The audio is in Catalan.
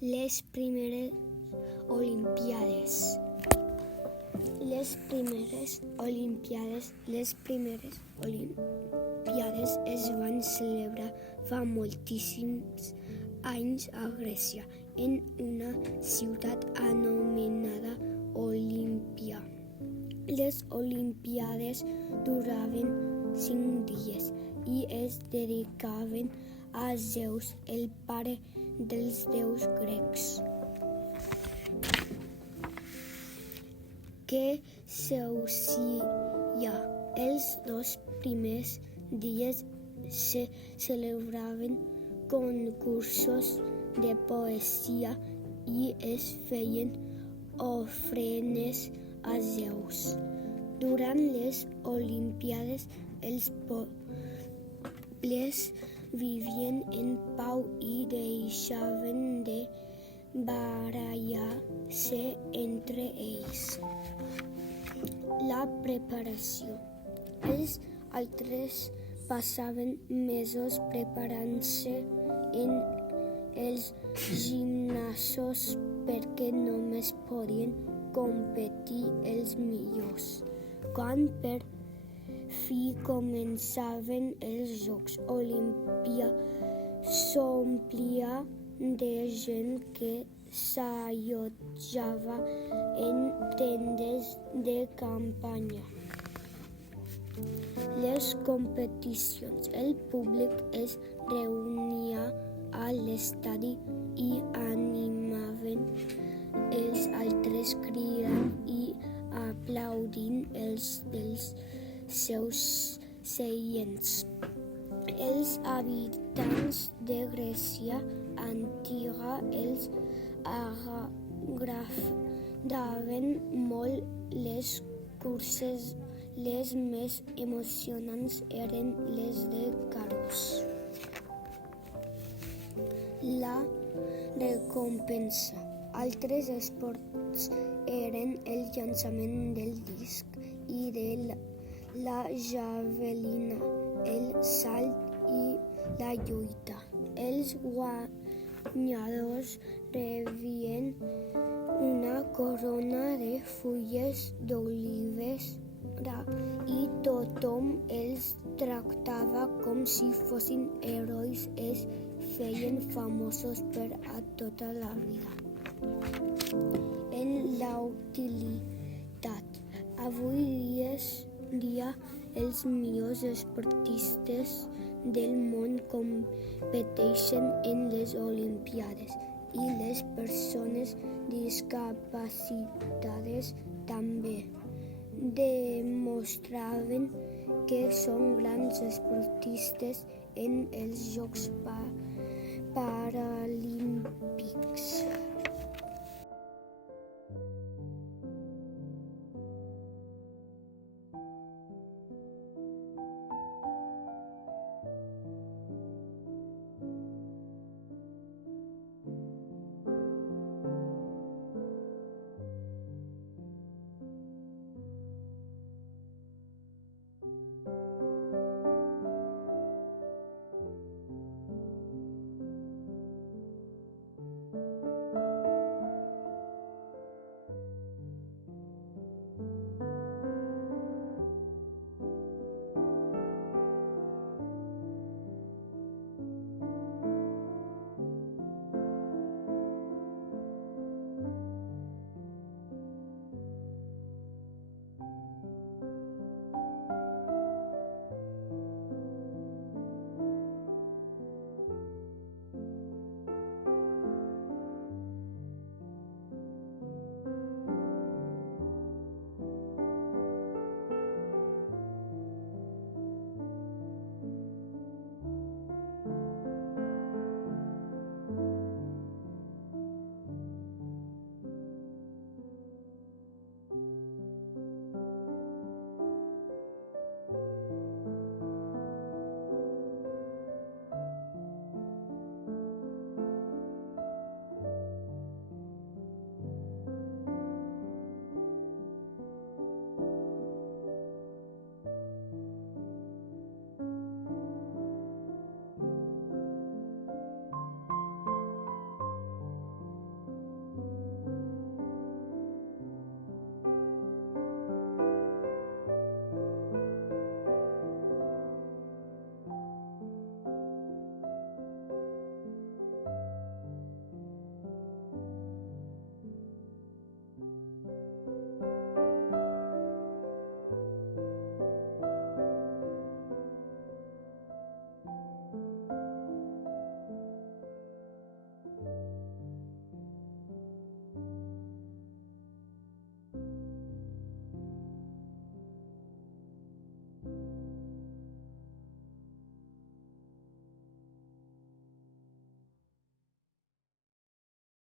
Les primeres Olimpiades. Les primeres Olimpiades es van celebrar fa moltíssims anys a Grècia, en una ciutat anomenada Olímpia. Les Olimpiades duraven 5 dies i es dedicaven a Zeus, el pare dels déus grecs. Que s'usia. Els 2 primers dies se celebraven concursos de poesia i es feien ofrenes a Zeus. Durant les Olimpiades, els pobles vivien en pau i deixaven de barallar-se entre ells. La preparació. Els altres passaven mesos preparant-se en els gimnasos perquè només podien competir els millors. Quan per fi començaven els Jocs, Olímpia s'omplia de gent que s'allotjava en tendes de campanya. Les competicions. El públic es reunia a l'estadi i animaven els altres cridant i aplaudint els dels seus seients. Els habitants de Grècia antiga els agradaven molt les curses. Les més emocionants eren les de carros. La recompensa. Altres esports eren el llançament del disc i de la javelina, el salt i la lluita. Els guanyadors rebien una corona de fulles d'olives i tothom els tractava com si fossin herois. Es feien famosos per a tota la vida. En la utilitat. Avui dia els millors esportistes del món competeixen en les Olimpiades i les persones discapacitades també. Demostraven que són grans esportistes en els Jocs Paralímpics.